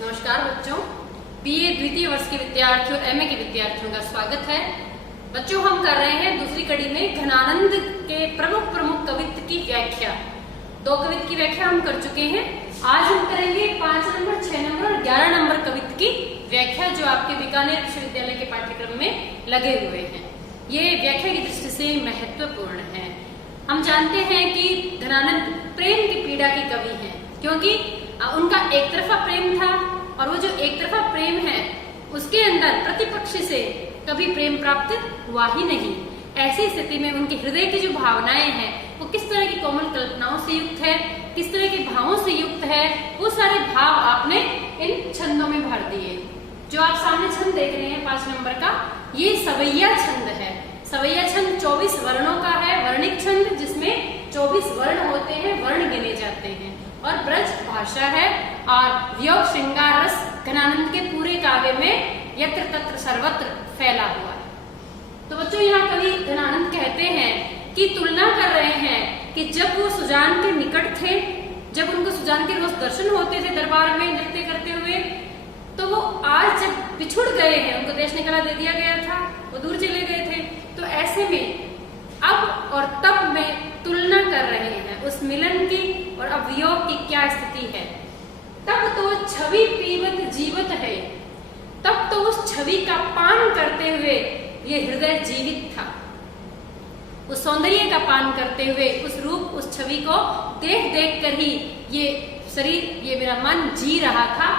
नमस्कार बच्चों, बीए द्वितीय वर्ष के विद्यार्थियों और एमए के विद्यार्थियों का स्वागत है। बच्चों, हम कर रहे हैं दूसरी कड़ी में घनानंद के प्रमुख कवित्व की व्याख्या। 2 कवित्व की व्याख्या हम कर चुके हैं। आज हम करेंगे 5 नंबर, 6 नंबर और 11 नंबर कवित्व की व्याख्या, जो आपके बीकानेर विश्वविद्यालय के पाठ्यक्रम में लगे हुए हैं। ये व्याख्या की दृष्टि से महत्वपूर्ण है। हम जानते हैं कि घनानंद प्रेम की पीड़ा के कवि हैं, क्योंकि उनका एक तरफा प्रेम था और वो जो एक तरफा प्रेम है उसके अंदर प्रतिपक्ष से कभी प्रेम प्राप्त हुआ ही नहीं। ऐसी स्थिति में उनके हृदय की जो भावनाएं हैं वो किस तरह की कोमल कल्पनाओं से युक्त है, किस तरह के भावों से युक्त है, वो सारे भाव आपने इन छंदों में भर दिए। जो आप सामने छंद देख रहे हैं 5 नंबर का, ये सवैया छंद है। सवैया छंद 24 वर्णों का है, वर्णिक छंद जिसमें 24 वर्ण होते हैं, वर्ण गिने जाते हैं और ब्रज भाषा है। और वियोग श्रृंगार रस घनानंद के पूरे काव्य में यत्र तत्र सर्वत्र फैला हुआ है। तो बच्चों, यहाँ कवि घनानंद कहते हैं कि तुलना कर रहे हैं कि जब वो सुजान के निकट थे, जब उनको सुजान के रोज दर्शन होते थे दरबार में नृत्य करते हुए, तो वो आज जब बिछुड़ गए हैं, उनको देश निकाला दे दिया गया था, वो दूर चले गए थे, तो ऐसे में अब और तब में तुलना कर रहे हैं उस मिलन की और अब वियोग की क्या स्थिति है। तब तो छवि पीवत जीवत है, तब तो उस छवि का पान करते हुए ये हृदय जीवित था। उस सौंदर्य का पान करते हुए, उस रूप, उस छवि को देख देख कर ही ये शरीर, ये मेरा मन जी रहा था।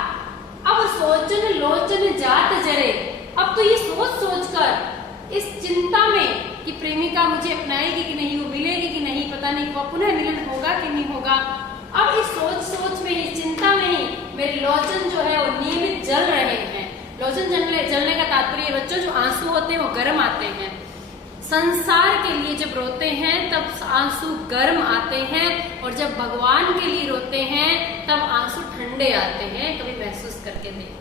अब सोचन लोचन जात जरे, अब तो ये सोच सोच कर इस चिंता में कि प्रेमिका मुझे अपनाएगी कि नहीं, वो मिलेगी कि नहीं, पता नहीं वो पुनः मिलन होगा कि नहीं होगा। अब इस सोच सोच में, इस चिंता में ही मेरे लोचन जो है वो नियमित जल रहे हैं। लोचन जलने का तात्पर्य बच्चों, जो आंसू होते हैं वो गर्म आते हैं। संसार के लिए जब रोते हैं तब आंसू गर्म आते हैं, और जब भगवान के लिए रोते हैं तब आंसू ठंडे आते हैं। कभी महसूस करके देखना।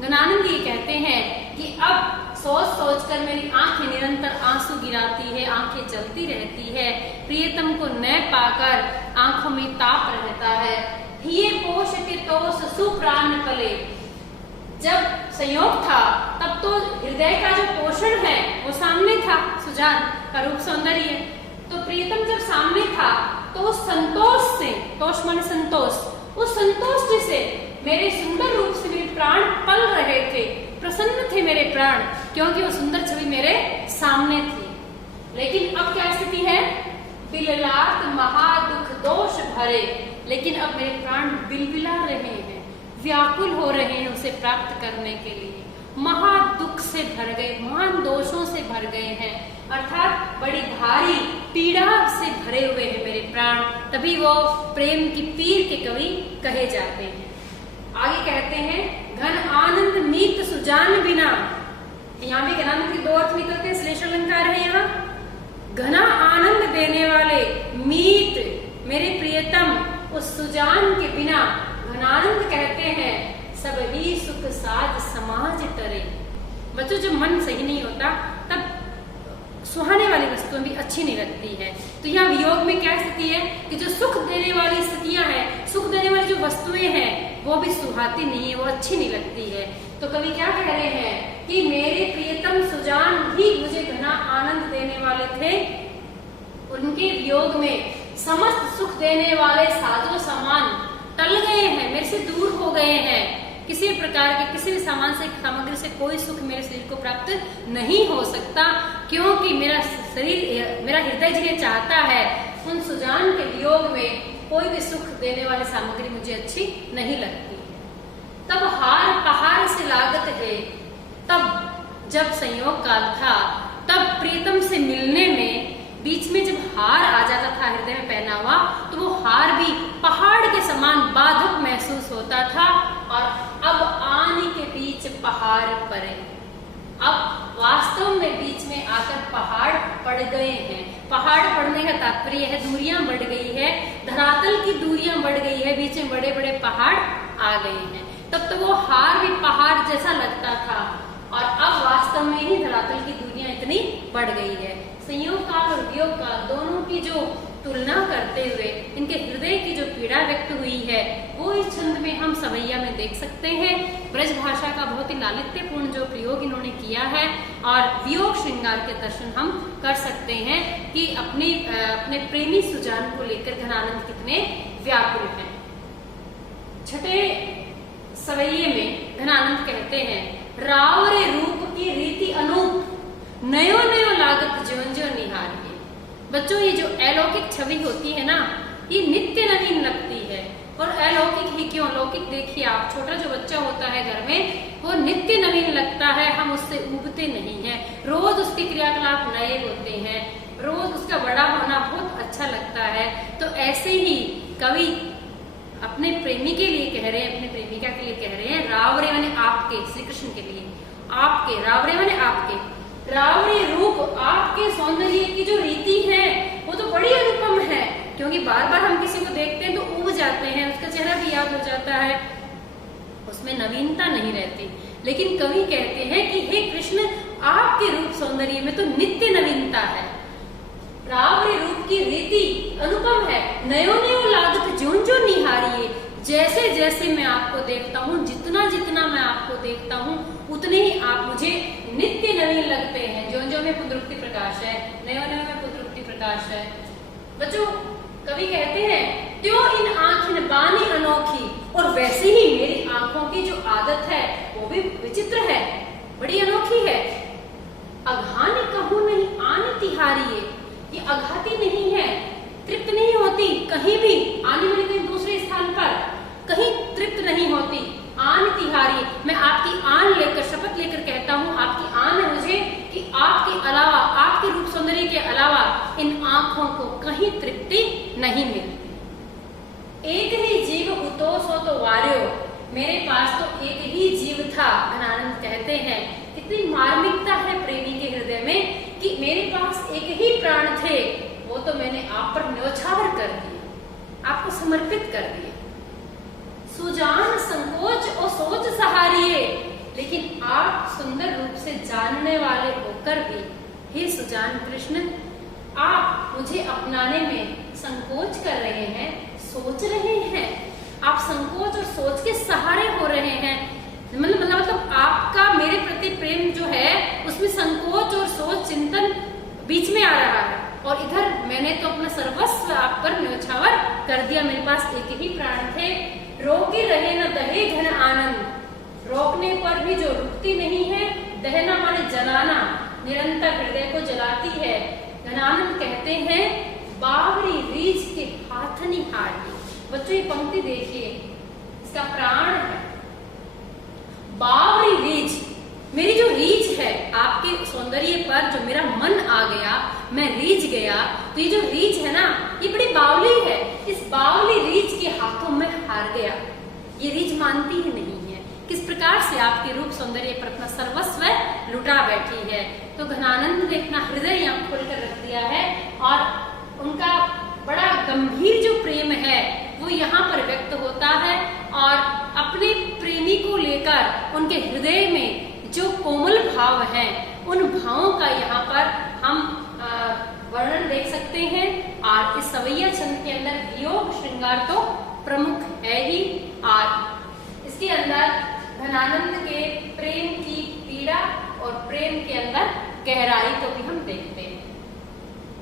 घनानंद ये कहते हैं कि अब सोच सोच कर मेरी आंखें निरंतर आंसू गिराती है, आंखें जलती रहती है, प्रियतम को न पाकर आंखों में ताप रहता है। हिये पोष के तोष सुप्राण पले, जब संयोग था तब तो हृदय का जो पोषण है वो सामने था, सुजान का रूप सौंदर्य, तो प्रियतम जब सामने था तो संतोष से, तोष माने संतोष, उस संतोष से मेरे सुंदर रूप से मेरे प्राण पल रहे थे, प्रसन्न थे मेरे प्राण, क्योंकि वो सुंदर छवि मेरे सामने थी। लेकिन अब क्या स्थिति है? बिललात महादुख दोष भरे, लेकिन अब मेरे प्राण बिलबिला रहे हैं, व्याकुल हो रहे हैं उसे प्राप्त करने के लिए, महादुख से भर गए, महान दोषों से भर गए हैं, अर्थात बड़ी भारी पीड़ा से भरे हुए हैं मेरे प्राण। तभी वो प्रेम की पीर के कवि कहे जाते हैं। आगे कहते हैं, घन आनंद मीत सुजान बिना, यहाँ भी घनानंद के 2 अर्थ निकलते हैं, श्लेष अलंकार है यहाँ। घना आनंद देने वाले मीत, मेरे प्रियतम, उस सुजान के बिना घनानंद कहते हैं सब ही सुख साज समाज तरे। बच्चों, जब मन सही नहीं होता तब सुहाने वाली वस्तुएं भी अच्छी नहीं लगती है। तो यहाँ वियोग में क्या स्थिति है कि जो सुख देने वाली स्थितियां हैं, सुख देने वाली जो वस्तुएं हैं वो भी सुहाती नहीं है, वो अच्छी नहीं लगती है। तो कवि क्या कह रहे हैं कि मेरे प्रियतम सुजान भी मुझे घना आनंद देने वाले थे, उनके वियोग में समस्त सुख देने वाले साजो सामान टल गए हैं, मेरे से दूर हो गए हैं। किसी प्रकार के, किसी भी सामग्री से कोई सुख मेरे शरीर को प्राप्त नहीं हो सकता, क्योंकि मेरा शरीर, मेरा हृदय जिन्हें चाहता है, उन सुजान के वियोग में कोई भी सुख देने वाली सामग्री मुझे अच्छी नहीं लगती। तब हार पहाड़ से लागत है, तब जब संयोग काल था, तब प्रीतम से मिलने में बीच में जब हार आ जाता था हृदय में पहना हुआ, तो वो हार भी पहाड़ के समान बाधक महसूस होता था। और अब आने के बीच पहाड़ पड़े, अब वास्तव में बीच में आकर पहाड़ पड़ गए हैं। पहाड़ पड़ने का तात्पर्य है दूरियां बढ़ गई है, धरातल की दूरियां बढ़ गई है, बीच में बड़े बड़े पहाड़ आ गए हैं। तब तो वो हार भी पहाड़ जैसा लगता था, और अब वास्तव में ही धरातल की दूरियां इतनी बढ़ गई है। संयोग काल और वियोग काल दोनों की जो तुलना करते हुए इनके हृदय की जो पीड़ा व्यक्त हुई है वो इस छंद में हम सवैया में देख सकते हैं। ब्रज भाषा का बहुत ही लालित्यपूर्ण जो प्रयोग इन्होंने किया है और वियोग श्रृंगार के दर्शन हम कर सकते हैं कि अपने प्रेमी सुजान को लेकर घनानंद कितने व्याकुल हैं। छठे सवैये में घनानंद कहते हैं, रावरे रूप की रीति अनूप, नयो नयो लागत ज्यों ज्यों निहारिए। बच्चों ये जो अलौकिक छवि होती है ना, ये नित्य नवीन लगती है। और अलौकिक ही क्यों, लौकिक देखिए आप, छोटा जो बच्चा होता है घर में वो नित्य नवीन लगता है, हम उससे उबते नहीं हैं, रोज उसके क्रियाकलाप नए होते हैं, रोज उसका बड़ा होना बहुत अच्छा लगता है। तो ऐसे ही कवि अपने प्रेमी के लिए कह रहे हैं, अपने प्रेमिका के लिए कह रहे हैं, रावरे माने आपके, श्री कृष्ण के लिए आपके, रावरे माने आपके, रावरे रूप, आपके सौंदर्य की जो रीति है वो तो बड़ी अनुपम है। क्योंकि बार बार हम किसी को देखते हैं तो उब जाते हैं, उसका चेहरा भी याद हो जाता है, उसमें नवीनता नहीं रहती। लेकिन कवि कहते हैं कि हे कृष्ण, आपके रूप सौंदर्य में तो नित्य नवीनता है, रावरे रूप की रीति अनुपम है, नयो नयो लागत ज्यों ज्यों निहारिए। जैसे जैसे मैं आपको देखता हूँ, जितना जितना मैं आपको देखता हूँ, उतने ही आप मुझे नित्य नवीन लगते हैं। ज्यों ज्यों में पुनरुक्ति प्रकाश है, नयो नयो में पुनरुक्ति प्रकाश है। बच्चों कवि कहते हैं, त्यों इन आँखिन बानी अनोखी, और वैसे ही मेरी आंखों की जो आदत है वो भी विचित्र है, बड़ी अनोखी है। अघानी कहूं नहीं आन तिहारिए, ये अघाती नहीं है, तृप्त नहीं होती कहीं भी, आने वाले कहीं दूसरे स्थान पर कहीं तृप्त नहीं होती। आन तिहारी, मैं आपकी आन लेकर, शपथ लेकर कहता हूँ, आपकी आन है मुझे कि आपके अलावा, आपके रूप सौंदर्य के अलावा इन आंखों को कहीं तृप्ति नहीं मिलती। एक ही जीव हुतो सो तो वार्यो, मेरे पास तो एक ही जीव था। घनानंद कहते हैं कितनी मार्मिकता है प्रेमी के हृदय में कि मेरे पास एक ही प्राण थे, वो तो मैंने आप पर न्योछावर कर दिए, आपको समर्पित कर दिए। सुजान संकोच और सोच सहारिए, लेकिन आप सुंदर रूप से जानने वाले होकर भी हे सुजान कृष्ण, आप मुझे अपनाने में संकोच कर रहे हैं, सोच रहे हैं, आप संकोच और सोच के सहारे हो रहे हैं। मतलब आपका मेरे प्रति प्रेम जो है उसमें संकोच और सोच चिंतन बीच में आ रहा है, और इधर मैंने तो अपना सर्वस्व आप पर न्योछावर कर दिया। मेरे पास एक ही प्राण थे, रोके रहे न दहे घन आनंद, रोकने पर भी जो रुकती नहीं है, दहना माने जलाना, निरंतर हृदय को जलाती है। घनानंद कहते हैं, बावरी रीछ के हाथनी हारी। बच्चों ये पंक्ति देखिए, इसका प्राण है बावरी रीछ, मेरी जो रीछ है आपके सौंदर्य पर, जो मेरा मन आ गया, मैं रीझ गया, तो ये जो रीछ है ना, ये बड़ी बावली है, इस बावली रीछ के हाथों में हार गया। ये रीछ मानती ही नहीं है किस प्रकार से आपके रूप सौंदर्य पर अपना सर्वस्व लुटा बैठी है। तो घनानंद ने अपना हृदय यहाँ खोलकर रख दिया है, और उनका बड़ा गंभीर जो प्रेम है वो यहाँ पर व्यक्त होता है, और अपने प्रेमी को लेकर उनके हृदय में जो कोमल भाव है, उन भावों का यहाँ पर हम वर्णन देख सकते हैं। और इस सवैया छंद के अंदर वियोग श्रृंगार तो प्रमुख है ही, और इसके अंदर घनानंद के प्रेम की पीड़ा और प्रेम के अंदर गहराई को भी हम देखते हैं।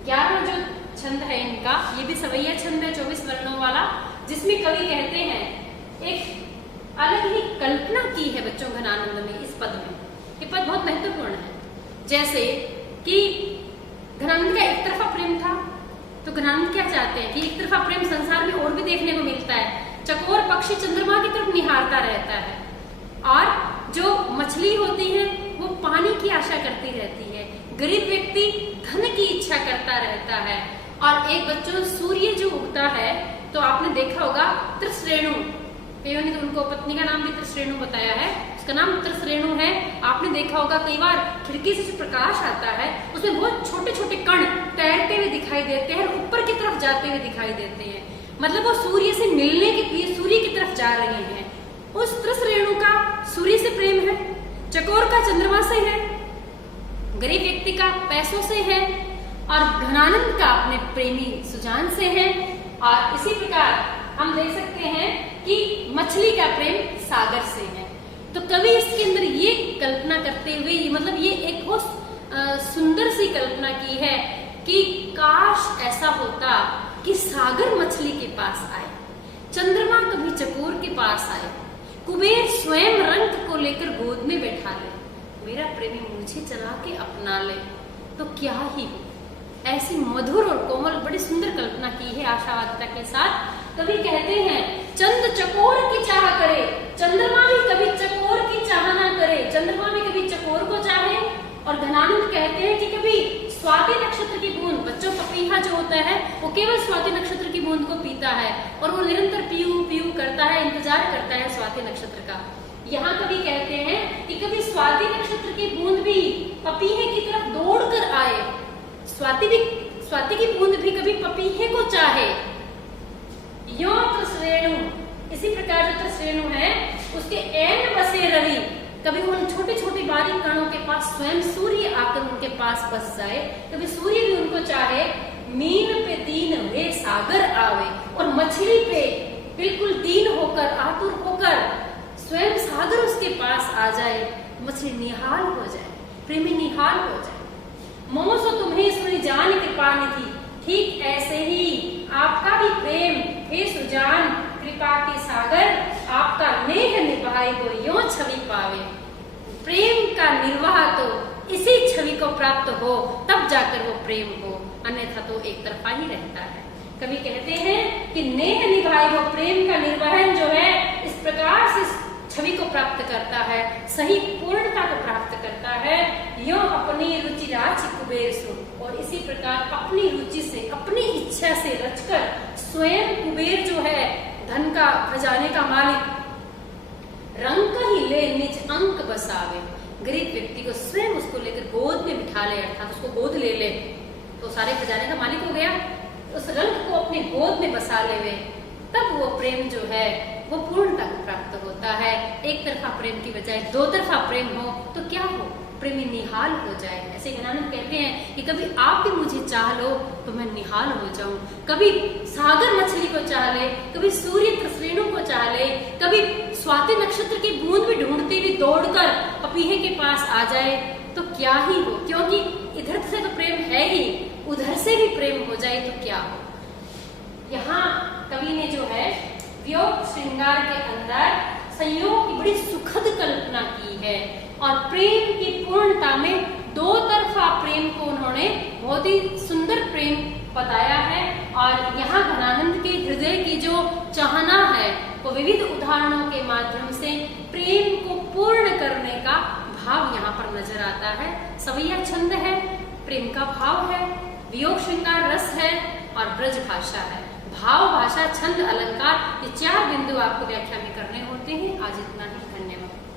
11वां जो छंद है इनका, ये भी सवैया छंद है 24 वर्णों वाला, जिसमें कवि कहते हैं, एक अलग ही कल्पना की है बच्चों घनानंद में इस पद में। ये पद बहुत महत्वपूर्ण है। जैसे कि घनानंद का एक तरफा प्रेम था, तो घनानंद क्या चाहते हैं कि एक तरफा प्रेम संसार में और भी देखने को मिलता है। चकोर पक्षी चंद्रमा की तरफ निहारता रहता है, और जो मछली होती है वो पानी की आशा करती रहती है, गरीब व्यक्ति धन की इच्छा करता रहता है। और एक बच्चों सूर्य जो उगता है, तो आपने देखा होगा त्रिश्रेणु, कईयों ने तो उनको पत्नी का नाम भी त्रिश्रेणु बताया है, उसका नाम त्रिश्रेणु है। आपने देखा होगा कई बार खिड़की से जो प्रकाश आता है उसमें बहुत छोटे छोटे कण तैरते हुए दिखाई देते हैं, ऊपर की तरफ जाते हुए दिखाई देते हैं, मतलब वो सूर्य से मिलने के लिए सूर्य की तरफ जा रहे हैं। उस त्रिश्रेणु का सूर्य से प्रेम है, चकोर का चंद्रमा से है, गरीब व्यक्ति का पैसों से है, और घनानंद का अपने प्रेमी सुजान से है। और इसी प्रकार हम देख सकते हैं कि मछली का प्रेम सागर से है। तो कवि इसके अंदर ये कल्पना करते हुए मतलब ये एक बहुत सुंदर सी कल्पना की है कि काश ऐसा होता कि सागर मछली के पास आए, चंद्रमा कभी चकोर के पास आए, कुबेर स्वयं रंग को लेकर गोद में बैठा ले, मेरा प्रेमी मुझे चला के अपना ले, तो क्या ही हो। ऐसी मधुर और कोमल बड़ी सुंदर कल्पना की है आशावादिता के साथ। कवि कहते हैं चंद चकोर की चाह करे, चंद्रमा भी कभी चकोर की चाह ना करे, चंद्रमा भी कभी चकोर को चाहे। और घनानंद कहते हैं कि कभी स्वाति नक्षत्र की बूंद, बच्चों पपीहा जो होता है वो केवल स्वाति नक्षत्र की बूंद को पीता है और वो निरंतर पीऊ पीऊ करता है, इंतजार करता है स्वाति नक्षत्र का। यहाँ कवि कहते हैं कि कभी स्वाति नक्षत्र की बूंद भी पपीहे की तरफ दौड़ कर आए, स्वाति की बूंद भी कभी पपीहे को चाहे। यो त्रिश्रेणु, इसी प्रकार जो त्रिश्रेणु है उसके ऐन बसे रवि, कभी उन छोटी छोटी बारीक कणों के पास स्वयं सूर्य आकर उनके पास बस जाए, कभी सूर्य भी उनको चाहे। मीन पे दीन वे सागर आवे, और मछली पे बिल्कुल दीन होकर आतुर होकर स्वयं सागर उसके पास आ जाए, मछली निहाल हो जाए, प्रेमी निहाल हो जाए। मोसो तुम्हें सुनी जान कृपा निधि, ठीक ऐसे ही आपका भी प्रेम हे सुजान कृपा की सागर, आपका नेह निभाए को यो छवि पावे। प्रेम का निर्वाह तो इसी छवि को प्राप्त हो तब जाकर वो प्रेम हो, अन्यथा तो एक तरफा ही रहता है। कवि कहते हैं कि नेह निभाए वो प्रेम का निर्वहन जो है इस प्रकार से छवि को प्राप्त करता है, सही पूर्णता को प्राप्त करता है। यो अपनी रुचि राच कुबेर सो, और इसी प्रकार अपनी रुचि से अपनी इच्छा से रचकर स्वयं कुबेर जो है धन का खजाने का मालिक, रंग ही ले निज अंक बसावे, गरीब व्यक्ति को स्वयं उसको लेकर गोद में बिठा ले, अर्थात उसको गोद ले ले तो सारे खजाने का मालिक हो गया। उस रंग को अपने गोद में बसा ले, तब वो प्रेम जो है वो पूर्णता को प्राप्त होता है। एक तरफा प्रेम की बजाय दो तरफा प्रेम हो तो क्या हो, प्रेमी निहाल हो जाए। ऐसे घनानंद कहते हैं कि कभी आप भी मुझे चाह लो तो मैं निहाल हो जाऊं, कभी सागर मछली को चाह ले, कभी सूर्य त्रिश्रेणु को चाह ले, कभी स्वाति नक्षत्र की बूंद भी ढूंढती हुई दौड़कर पपीहे के पास आ जाए तो क्या ही हो, क्योंकि इधर से तो प्रेम है ही, उधर से भी प्रेम हो जाए तो क्या हो। यहाँ कवि ने जो है वियोग श्रृंगार के अंदर संयोग की बड़ी सुखद कल्पना की है और प्रेम की पूर्णता में दो तरफा प्रेम को उन्होंने बहुत ही सुंदर प्रेम बताया है। और यहाँ घनानंद के हृदय की जो चाहना है वो विविध उदाहरणों के माध्यम से प्रेम को पूर्ण करने का भाव यहाँ पर नजर आता है। सवैया छंद है, प्रेम का भाव है, वियोग श्रृंगार रस है और ब्रज भाषा है। भाव, भाषा, छंद, अलंकार, ये चार बिंदु आपको व्याख्या में करने होते हैं। आज इतना ही, धन्यवाद।